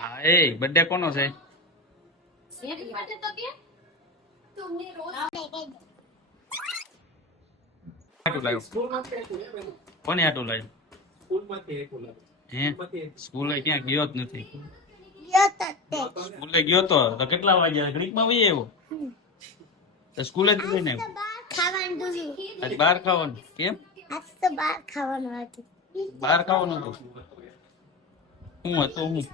હા એ બર્થડે કોનો છે? આટું લાવ્યો કોને આટું લાવ્યો? હે સ્કૂલે ક્યાં ગયો જ નથી. સ્કૂલે ગયો તો કેટલા વાગ્યા ઘડીકમાં વહી આવ્યો? તો સ્કૂલે જ જઈને આજ બહાર ખાવાનું કેમ? બહાર ખાવાનું હતું. હું હતું હું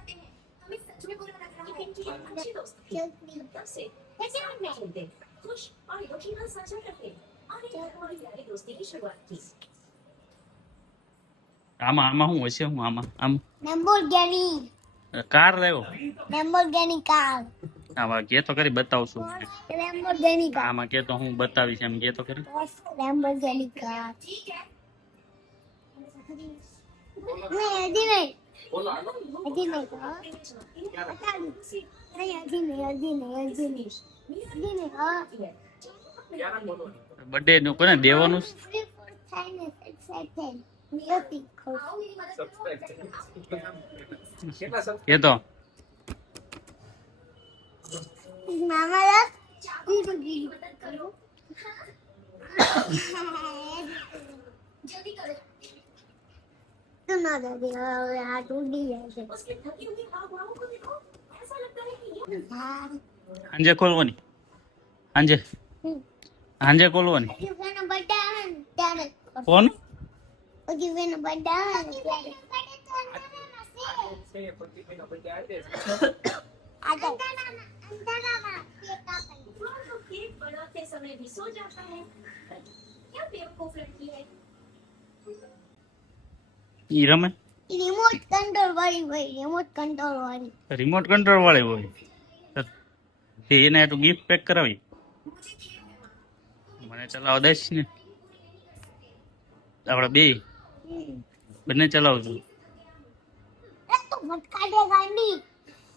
આમાં આમાં શું હશે? હું આમાં આમ લેમ્બોર્ગિની કાર લાવ્યો. લેમ્બોર્ગિની કાર આમાં કે તો કરી બતાવશું. લેમ્બોર્ગિની કાર આમાં કે તો હું બતાવીશ એમ કે તો કરી. લેમ્બોર્ગિની કાર નહીં હજી નહીં બર્થડે નું કોને દેવાનું? કે તો મામા ના દાદી હવે હાથ ઉડી જાય છે. સાંજે ખોલવાની. સાંજે સાંજે ખોલવાની. કોણ? ઈ રમે રિમોટ કંટ્રોલ વાળી હોય. રિમોટ કંટ્રોલ વાળી હોય. તો એને આટલું ગિફ્ટ પેક કરાવી. મને ચલાવવા દઈશ ને? આપણે બે બંને ચલાવશું.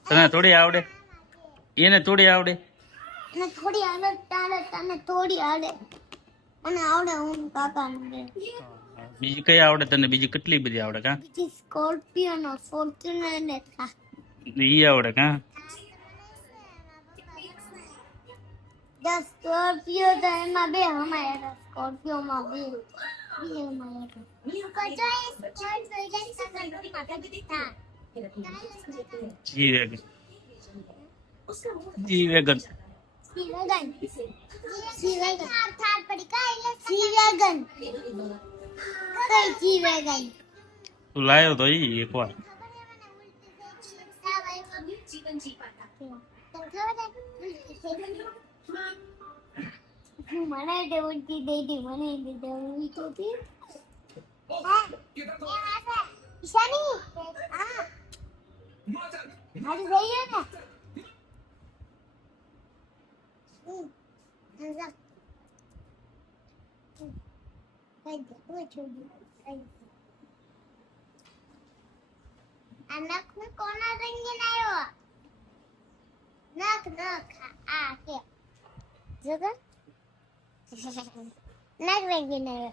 તને થોડી આવડે? એને થોડી આવડે? થોડી આવડે તને થોડી આવડે મને આવડે. હું કાકા બીજી કઈ આવડે તને? બીજી કેટલી બધી આવડે કા? બીજી સ્કોર્પિયો ફોર્ચ્યુનર ને ઈ આવડે કા? સ્કોર્પિયો તો એમાં બે હમાયા સ્કોર્પિયો માં બે જી વેગન. G wagon. તું લાયો તો ઈ એક વાર. મને ઉડતી દેતી મને ઉડતી ઈશાની હા મારી જઈએ ને અનક ને કોના રંગીન આવ્યો? નખ આ કે જગા નખ રંગીન આવ્યો.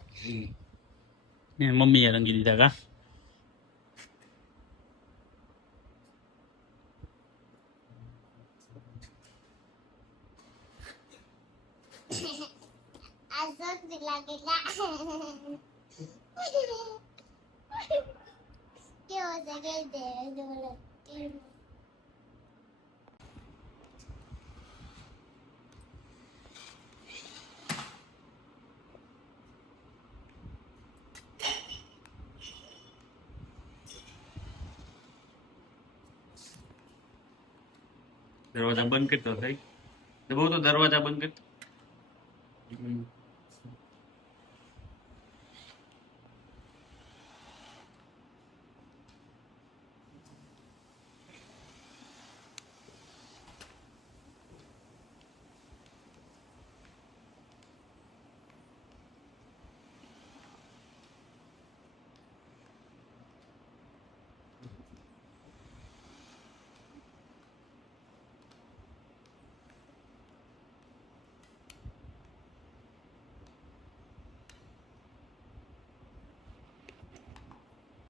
મમ્મીએ રંગી દીધા કા? આ સસ્તી લાગે કેવો છે કે દે જોડે દરવાજા બંધ કરતો થઈ. બહુ તો દરવાજા બંધ કરતો.